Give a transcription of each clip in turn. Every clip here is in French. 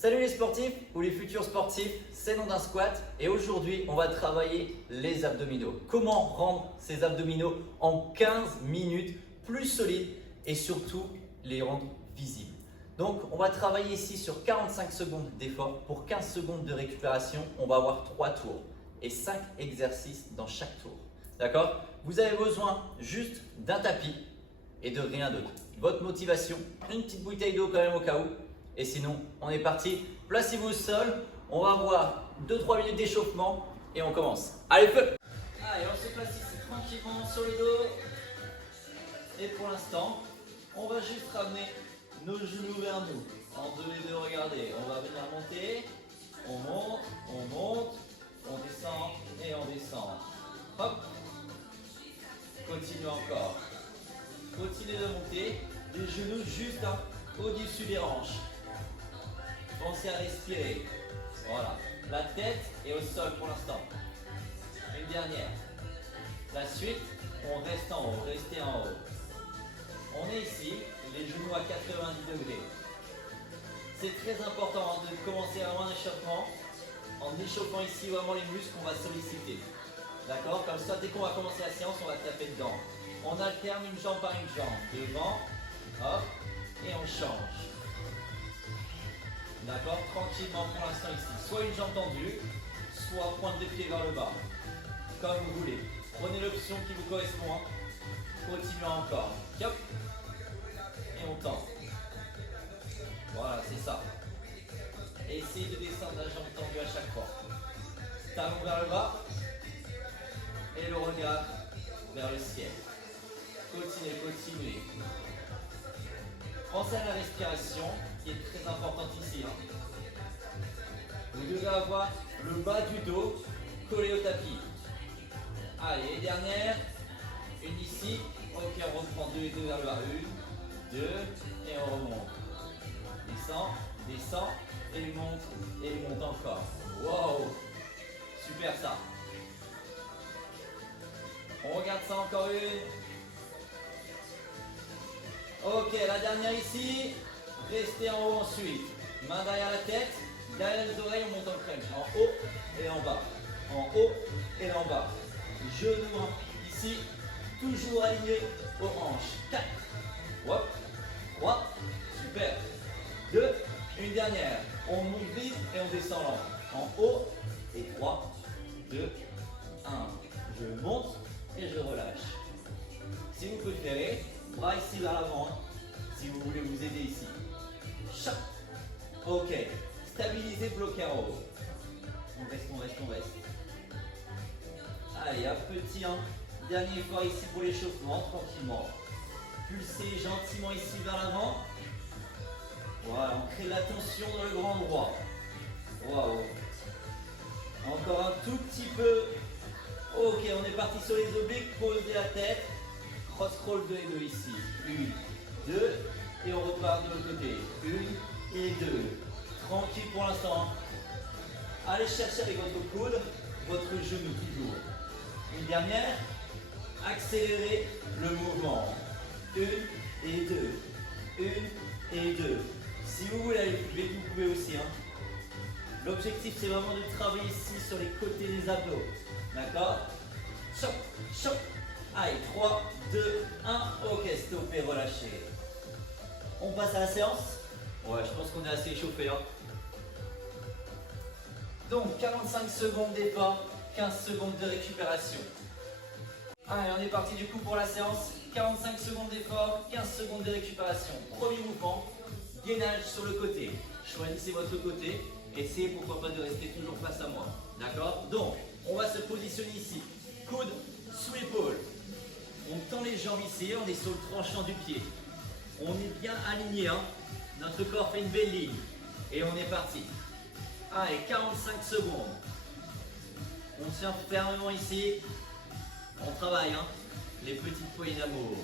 Salut les sportifs ou les futurs sportifs, c'est le nom d'un squat et aujourd'hui on va travailler les abdominaux. Comment rendre ces abdominaux en 15 minutes plus solides et surtout les rendre visibles. Donc on va travailler ici sur 45 secondes d'effort pour 15 secondes de récupération. On va avoir 3 tours et 5 exercices dans chaque tour. D'accord? Vous avez besoin juste d'un tapis et de rien d'autre. Votre motivation, une petite bouteille d'eau quand même au cas où. Et sinon, on est parti. Placez-vous au sol. On va avoir 2-3 minutes d'échauffement et on commence. Allez, feu! Allez, on se place ici tranquillement sur le dos. Et pour l'instant, on va juste ramener nos genoux vers nous. En deux et deux, regardez. On va venir monter. On monte, on descend et on descend. Hop. Continue encore. Continuez de monter. Les genoux juste au-dessus des hanches. Pensez à respirer. Voilà. La tête est au sol pour l'instant. Une dernière. La suite, on reste en haut. Restez en haut. On est ici, les genoux à 90 degrés. C'est très important de commencer vraiment un échauffement. En échauffant ici vraiment les muscles qu'on va solliciter. D'accord? Comme ça, dès qu'on va commencer la séance, on va taper dedans. On alterne une jambe par une jambe. Devant, hop, et on change. D'accord? Tranquillement pour l'instant ici. Soit une jambe tendue, soit pointe de pied vers le bas. Comme vous voulez. Prenez l'option qui vous correspond. Continuez encore. Hop. Et on tend. Voilà, c'est ça. Essayez de descendre la jambe tendue à chaque fois. Talon vers le bas. Et le regard vers le ciel. Continuez, continuez. Pensez à la respiration qui est très importante ici. Vous devez avoir le bas du dos collé au tapis. Allez, dernière. Une ici. Ok, on reprend deux et deux vers le bas. Une, deux, et on remonte. Descend, descend, et il monte encore. Wow! Super ça. On regarde ça encore une. Ok, la dernière ici. Restez en haut ensuite. Main derrière la tête, derrière les oreilles, on monte en crunch. En haut et en bas. En haut et en bas. Genoux ici, toujours alignés aux hanches. 4. Hop. 3. Super. 2. Une dernière. On monte vite et on descend lent. En haut et 3, 2, 1. Je monte et je relâche. Si vous préférez, bras ici vers l'avant. Si vous voulez vous aider ici. Chop. Ok. Stabilisez, bloquez en haut. On reste, on reste, on reste. Allez, un petit dernier effort ici pour l'échauffement, tranquillement. Pulsez gentiment ici vers l'avant. Voilà, on crée de la tension dans le grand droit. Waouh. Encore un tout petit peu. Ok, on est parti sur les obliques. Posez la tête. Cross roll 2 et 2 ici. 1, 2. Et on repart de l'autre côté. 1 et 2. Tranquille pour l'instant. Allez chercher avec votre coude, votre genou toujours. Une dernière. Accélérez le mouvement. 1 et 2. 1 et 2. Si vous voulez aller plus vite, vous pouvez aussi. L'objectif, c'est vraiment de travailler ici sur les côtés des abdos. D'accord? Chop, chop. Allez, 3, 2, 1. Ok, stoppez, relâchez. On passe à la séance? Ouais, je pense qu'on est assez échauffé. Donc, 45 secondes d'effort, 15 secondes de récupération. Allez, on est parti du coup pour la séance. 45 secondes d'effort, 15 secondes de récupération. Premier mouvement, gainage sur le côté. Choisissez votre côté. Essayez pourquoi pas de rester toujours face à moi. D'accord? Donc, on va se positionner ici. Coude sous l'épaule. On tend les jambes ici, on est sur le tranchant du pied. On est bien aligné. Notre corps fait une belle ligne. Et on est parti. Allez, 45 secondes. On tient fermement ici. On travaille, les petites poignées d'amour.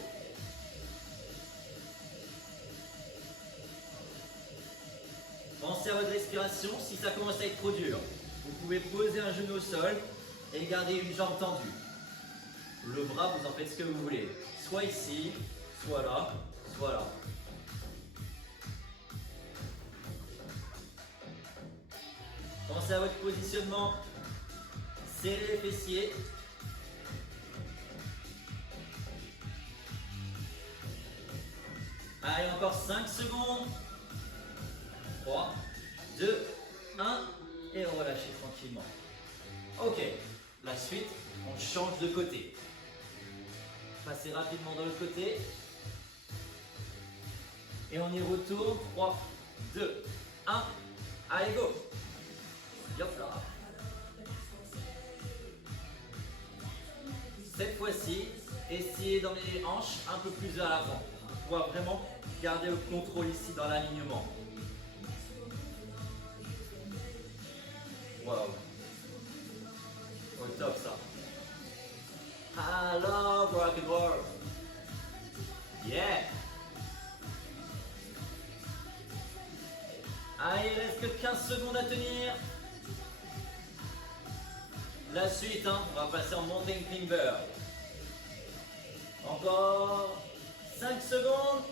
Pensez à votre respiration. Si ça commence à être trop dur, vous pouvez poser un genou au sol et garder une jambe tendue. Le bras, vous en faites ce que vous voulez. Soit ici, soit là, soit là. Pensez à votre positionnement. Serrez les fessiers. Allez, encore 5 secondes. 3, 2, 1. Et relâchez tranquillement. Ok, la suite, on change de côté. Passez rapidement dans le côté. Et on y retourne. 3, 2, 1. Allez, go. Hop là. Cette fois-ci, essayez d'emmener les hanches un peu plus vers l'avant. Pour pouvoir vraiment garder le contrôle ici dans l'alignement. Wow. Au top ça. I love rock and roll. Yeah. Allez, il reste que 15 secondes à tenir. La suite, hein, on va passer en mountain climber. Encore 5 secondes.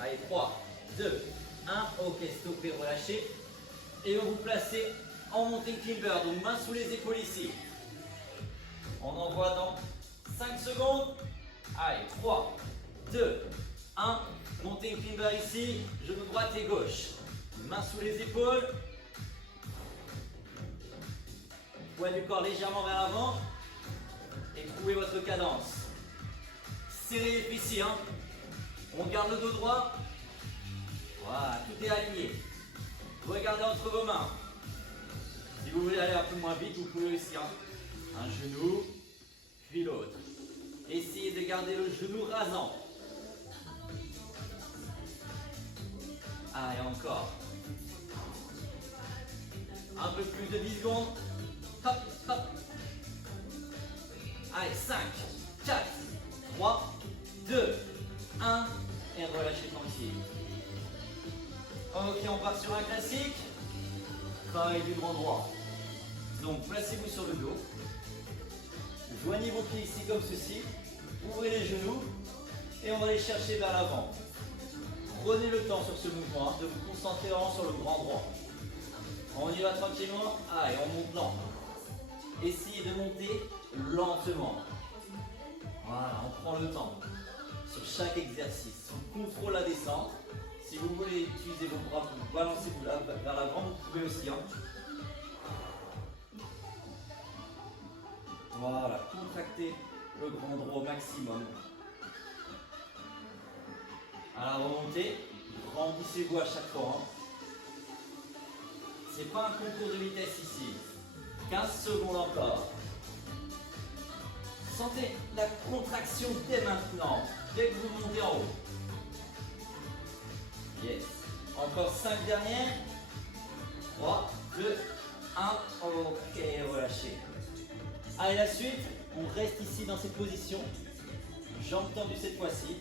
Allez, 3, 2, 1. Ok, stoppez, relâchez. Et on vous placez en mountain climber. Donc main sous les épaules ici. On envoie dans 5 secondes. Allez, 3, 2, 1. Montez une climber ici, genou droite et gauche. Main sous les épaules. Poids du corps légèrement vers l'avant. Et trouvez votre cadence. Serrez les fessiers. Hein. On garde le dos droit. Voilà, tout est aligné. Regardez entre vos mains. Si vous voulez aller un peu moins vite, vous pouvez aussi. Hein. Un genou, puis l'autre. Essayez de garder le genou rasant. Allez, encore. Un peu plus de 10 secondes. Hop, hop. Allez, 5, 4, 3, 2, 1. Et relâchez tranquille. Ok, on part sur un classique. Travail du grand droit. Donc, placez-vous sur le dos. Joignez vos pieds ici comme ceci. Ouvrez les genoux. Et on va les chercher vers l'avant. Prenez le temps sur ce mouvement de vous concentrer vraiment sur le grand droit. On y va tranquillement. Allez, on monte lent. Essayez de monter lentement. Voilà, on prend le temps. Sur chaque exercice, on contrôle la descente. Si vous voulez utiliser vos bras pour balancer vers l'avant, vous pouvez aussi. Hein. Voilà, contractez le grand droit au maximum. À la remontée, grandissez-vous à chaque fois. Hein. C'est pas un concours de vitesse ici. 15 secondes encore. Sentez la contraction dès maintenant, dès que vous montez en haut. Yes. Encore 5 dernières. 3, 2, 1. Ok, relâchez. Allez, la suite, on reste ici dans cette position. Jambes tendues cette fois-ci.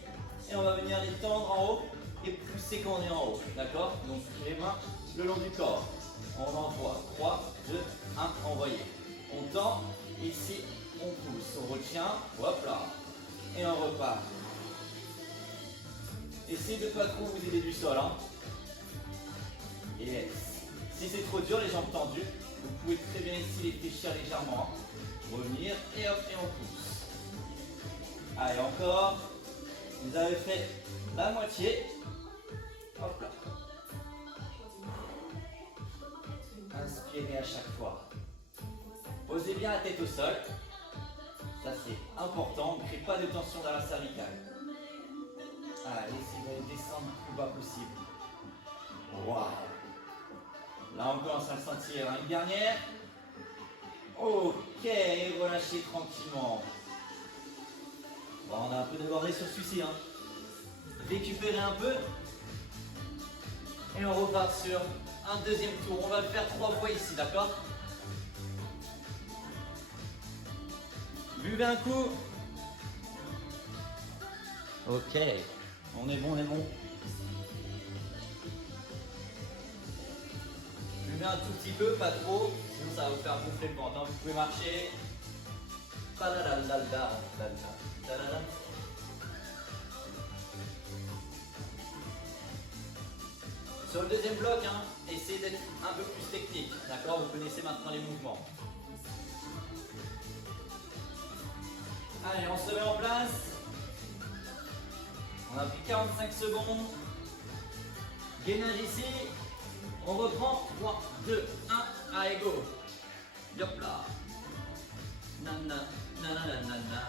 Et on va venir les tendre en haut et pousser quand on est en haut. D'accord? Donc les mains le long du corps. On envoie. 3, 2, 1, envoyez. On tend. Ici, on pousse. On retient. Hop là. Et on repart. Essayez de ne pas trop vous aider du sol. Hein. Yes. Si c'est trop dur, les jambes tendues, vous pouvez très bien ici les fléchir légèrement. Revenir et hop, et on pousse. Allez, encore. Vous avez fait la moitié. Hop là. Inspirez à chaque fois. Posez bien la tête au sol. Ça c'est important. Ne créez pas de tension dans la cervicale. Allez, essayez de descendre le plus bas possible. Waouh. Là on commence à le sentir. Une dernière. Ok, et relâchez tranquillement. Bon, on a un peu débordé sur celui-ci. Hein. Récupérez un peu. Et on repart sur un deuxième tour. On va le faire 3 fois ici, d'accord? Buvez un coup. Ok, on est bon, on est bon. Buvez un tout petit peu, pas trop, sinon ça va vous faire gonfler le ventre. Vous pouvez marcher. Sur le deuxième bloc, hein, essayez d'être un peu plus technique. D'accord? Vous connaissez maintenant les mouvements. Allez, on se met en place. On a pris 45 secondes. Gainage ici. On reprend. 3, 2, 1. Allez, go. Hop là. Nana, nana, nana, nana.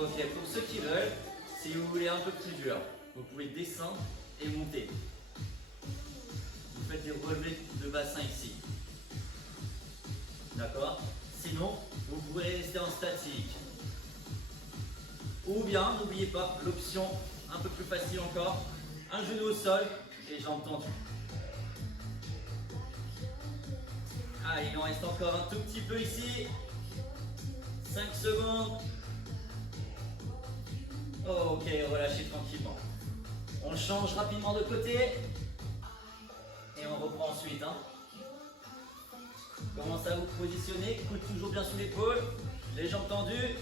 Ok, pour ceux qui veulent, si vous voulez un peu plus dur, vous pouvez descendre et monter. Vous faites des relevés de bassin ici. D'accord? Sinon, vous pouvez rester en statique. Ou bien, n'oubliez pas, l'option un peu plus facile encore, un genou au sol et jambes tendues. Allez, il en reste encore un tout petit peu ici. 5 secondes. Ok, relâchez tranquillement. On change rapidement de côté. Et on reprend ensuite. Hein. Commencez à vous positionner. Coude toujours bien sous l'épaule. Les jambes tendues.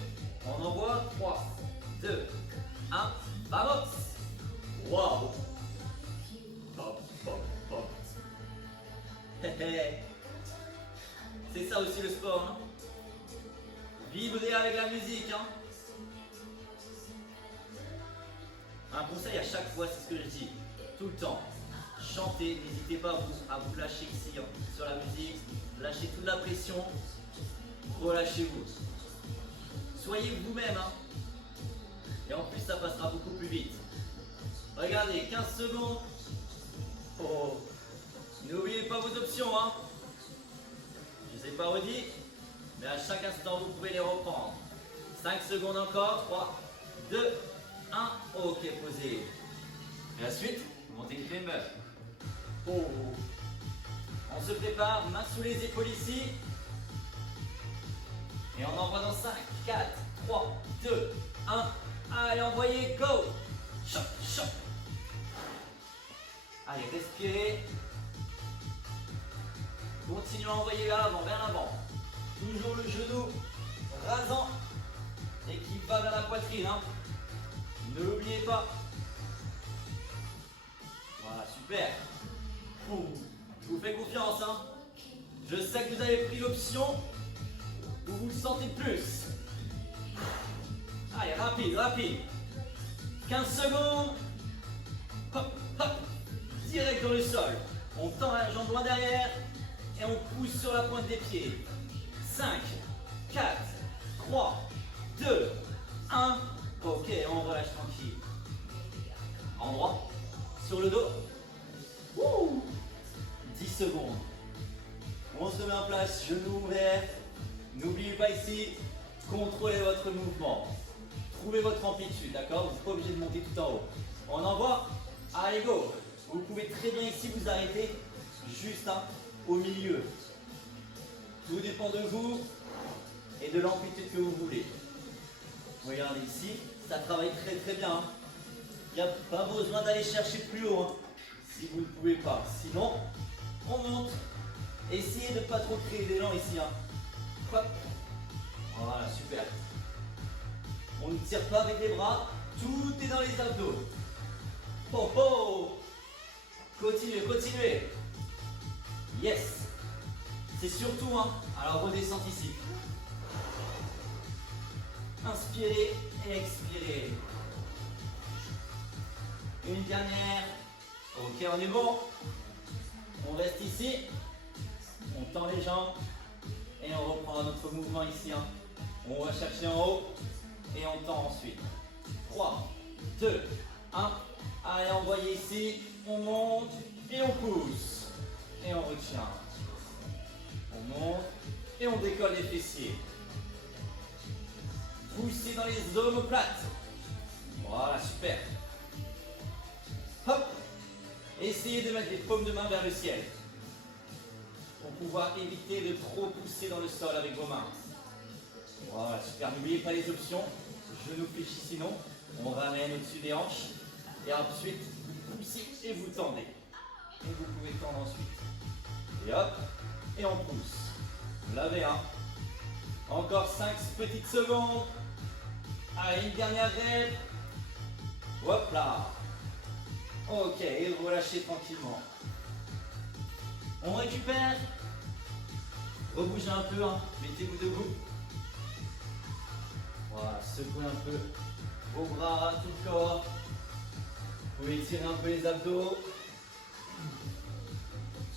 On envoie. 3, 2, 1. Vamos! Wow! Hop, hop, hop. C'est ça aussi le sport. Hein. Vibrez avec la musique. Hein. Un conseil à chaque fois, c'est ce que je dis, tout le temps. Chantez, n'hésitez pas à vous lâcher ici hein, sur la musique, lâchez toute la pression, relâchez-vous. Soyez vous-même, hein. Et en plus ça passera beaucoup plus vite. Regardez, 15 secondes. Oh. N'oubliez pas vos options, hein. Je ne sais pas redit, mais à chaque instant vous pouvez les reprendre. 5 secondes encore, 3, 2, 1, ok, posez. Et la suite, montez une climber. Oh. On se prépare, main sous les épaules ici. Et on envoie dans 5, 4, 3, 2, 1. Allez, envoyez, go. Chop, chop. Allez, respirez. Continuez à envoyer vers l'avant, vers l'avant. Toujours le genou rasant et qui va vers la poitrine. Hein. N'oubliez pas. Voilà, super. Je vous fais confiance. Hein. Je sais que vous avez pris l'option où vous le sentez plus. Allez, rapide, rapide. 15 secondes. Hop, hop. Direct dans le sol. On tend la jambe loin derrière et on pousse sur la pointe des pieds. 5, 4, 3, 2, 1. Ok, on relâche tranquille. Endroit, sur le dos. 10 secondes. On se met en place, genoux ouverts. N'oubliez pas ici, contrôlez votre mouvement. Trouvez votre amplitude, d'accord? Vous n'êtes pas obligé de monter tout en haut. On envoie. Allez, go. Vous pouvez très bien ici vous arrêter juste hein, au milieu. Tout dépend de vous et de l'amplitude que vous voulez. Regardez ici, ça travaille très très bien. Il n'y a pas besoin d'aller chercher plus haut hein, si vous ne pouvez pas. Sinon, on monte. Essayez de ne pas trop créer d'élan ici. Hein. Hop. Voilà, super. On ne tire pas avec les bras, tout est dans les abdos. Oh oh. Continuez, continuez. Yes. C'est surtout, hein, alors redescente ici. Inspirez et expirez. Une dernière. Ok, on est bon. On reste ici. On tend les jambes. Et on reprend notre mouvement ici. Hein. On va chercher en haut. Et on tend ensuite. 3, 2, 1. Allez, envoyez ici. On monte et on pousse. Et on retient. On monte et on décolle les fessiers. Poussez dans les omoplates. Voilà, super. Hop. Essayez de mettre les paumes de main vers le ciel. Pour pouvoir éviter de trop pousser dans le sol avec vos mains. Voilà, super. N'oubliez pas les options. Genou fléchi sinon. On ramène au-dessus des hanches. Et ensuite, vous poussez et vous tendez. Et vous pouvez tendre ensuite. Et hop. Et on pousse. Lavez un. Encore 5 petites secondes. Allez, une dernière rep. Hop là. Ok, et relâchez tranquillement. On récupère. Rebougez un peu, hein. Mettez-vous debout. Voilà, secouez un peu vos bras, tout le corps. Vous pouvez étirer un peu les abdos.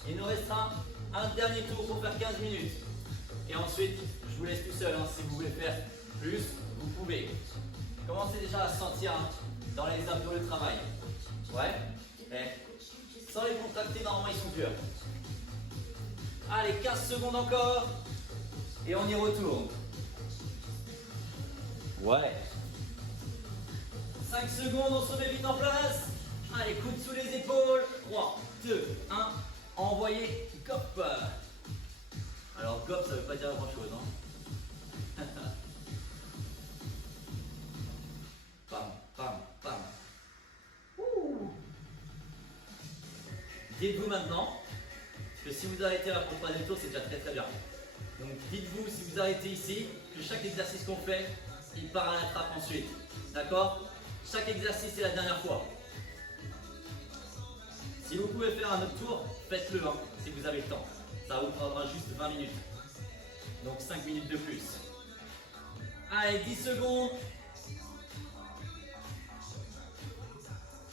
Il nous restera un dernier tour pour faire 15 minutes. Et ensuite, je vous laisse tout seul, hein. Si vous voulez faire plus, vous pouvez. Commencez déjà à sentir, hein, dans les abdos le travail. Ouais. Et sans les contracter, normalement ils sont durs. Allez, 15 secondes encore. Et on y retourne. Ouais. 5 secondes, on se met vite en place. Allez, coude sous les épaules. 3, 2, 1. Envoyez, gop. Alors gop, ça veut pas dire grand chose, hein. Pam, pam, pam. Ouh. Dites-vous maintenant que si vous arrêtez là pour le troisième tour, c'est déjà très très bien. Donc dites-vous, si vous arrêtez ici, que chaque exercice qu'on fait, il part à la trappe ensuite. D'accord? Chaque exercice, c'est la dernière fois. Si vous pouvez faire un autre tour, faites-le, hein, si vous avez le temps. Ça vous prendra juste 20 minutes. Donc 5 minutes de plus. Allez, 10 secondes.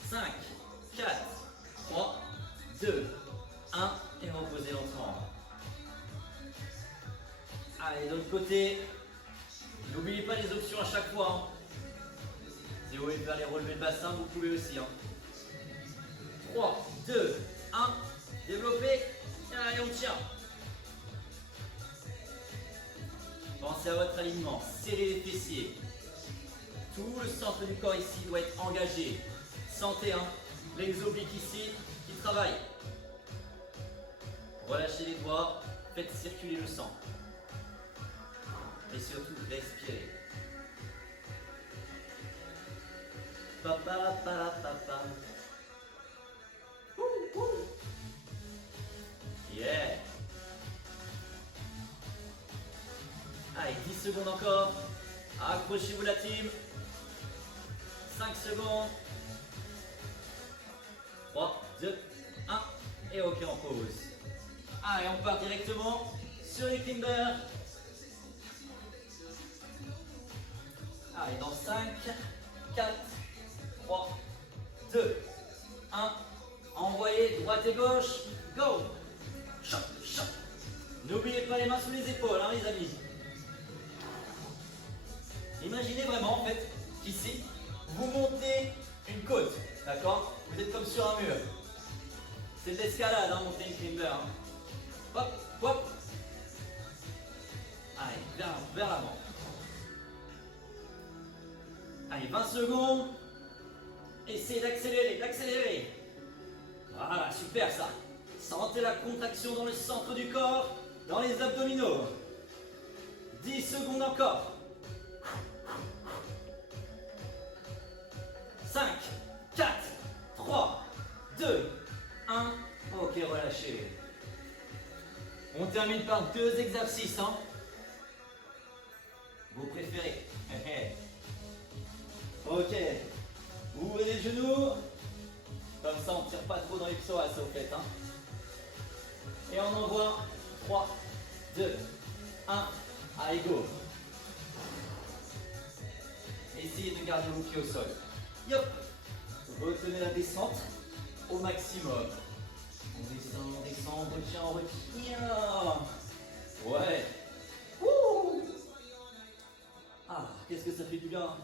5, 4, 3, 2, 1. Et reposez lentement. Allez, de l'autre côté. N'oubliez pas les options à chaque fois, hein. Si vous voulez faire les relevés de bassin, vous pouvez aussi, hein. 3, 2, 1. Développez. Allez, on tient. Pensez à votre alignement. Serrez les fessiers. Tout le centre du corps ici doit être engagé. Sentez, hein, les obliques ici qui travaillent. Relâchez les doigts. Faites circuler le sang. Et surtout, respirez. Papa, papa, papa. Yeah. Allez, 10 secondes encore. Accrochez-vous la team. 5 secondes. 3, 2, 1. Et ok, on pause. Allez, on part directement sur les climbers. Allez, dans 5, 4, 3, 2, 1. Envoyez droite et gauche. Go. Chop, chop. N'oubliez pas les mains sous les épaules, hein, les amis. Imaginez vraiment, en fait, qu'ici, vous montez une côte, d'accord? Vous êtes comme sur un mur. C'est de l'escalade, hein, monter une climber. Hein. Hop, hop. Allez, vers l'avant. Allez, 20 secondes. Essayez d'accélérer, d'accélérer. Voilà, super ça. Sentez la contraction dans le centre du corps, dans les abdominaux. 10 secondes encore. 5, 4, 3, 2, 1. Ok, relâchez. On termine par 2 exercices. Hein. Vous préférez. Ok. Ouvrez les genoux. Comme ça, on ne tire pas trop dans les psoas, au fait. Hein. Et on envoie 3, 2, 1. Allez, go. Essayez de garder vos pieds au sol. Yop. Retenez la descente au maximum. On descend, on descend, on retient. Ouais. Ouh. Ah, qu'est-ce que ça fait du bien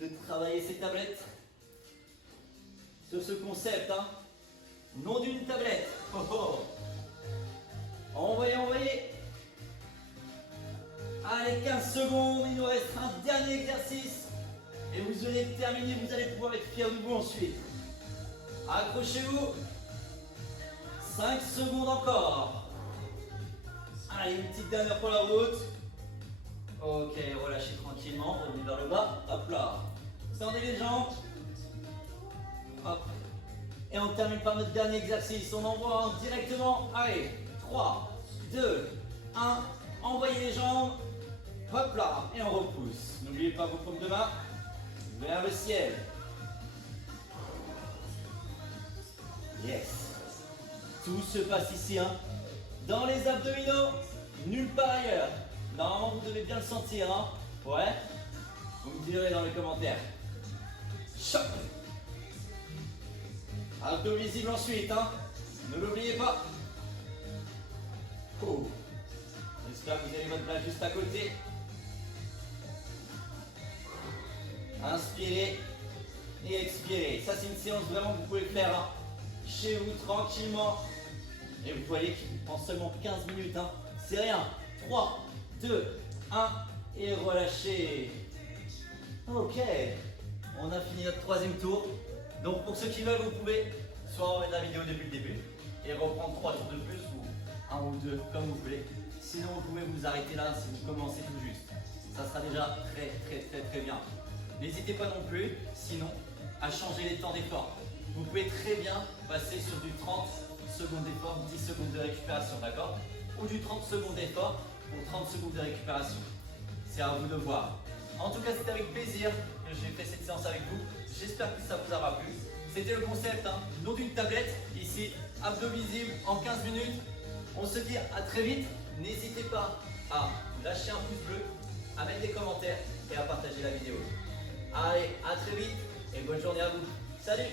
de travailler ces tablettes. Sur ce concept, hein. Nom d'une tablette. Oh, oh. Envoyez, envoyez. Allez, 15 secondes, il nous reste un dernier exercice. Et vous allez terminer, vous allez pouvoir être fiers de vous ensuite. Accrochez-vous. 5 secondes encore. Allez, une petite dernière pour la route. Ok, relâchez tranquillement, revenez vers le bas. Hop là. Tendez les jambes. Hop. Et on termine par notre dernier exercice. On envoie directement. Allez, 3, 2, 1. Envoyez les jambes. Hop là, et on repousse. N'oubliez pas vos paumes de main vers le ciel. Yes. Tout se passe ici, hein. Dans les abdominaux, nulle part ailleurs. Normalement, vous devez bien le sentir, hein. Ouais. Vous me direz dans les commentaires. Choc. Abdos visible ensuite, hein. Ne l'oubliez pas. Oh. J'espère que vous avez votre place juste à côté. Inspirez et expirez. Ça, c'est une séance vraiment que vous pouvez faire hein, chez vous tranquillement. Et vous voyez qu'il prend seulement 15 minutes. Hein. C'est rien. 3, 2, 1 et relâchez. Ok. On a fini notre troisième tour. Donc pour ceux qui veulent, vous pouvez soit remettre la vidéo depuis le début et reprendre 3 tours de plus ou 1 ou 2 comme vous voulez. Sinon, vous pouvez vous arrêter là si vous commencez tout juste. Ça sera déjà très bien. N'hésitez pas non plus, sinon, à changer les temps d'effort. Vous pouvez très bien passer sur du 30 secondes d'effort, 10 secondes de récupération, d'accord? Ou du 30 secondes d'effort pour 30 secondes de récupération. C'est à vous de voir. En tout cas, c'était avec plaisir que j'ai fait cette séance avec vous. J'espère que ça vous aura plu. C'était le concept, hein, nom d'une tablette. Ici, abdos visibles en 15 minutes. On se dit à très vite. N'hésitez pas à lâcher un pouce bleu, à mettre des commentaires et à partager la vidéo. Allez, à très vite et bonne journée à vous. Salut!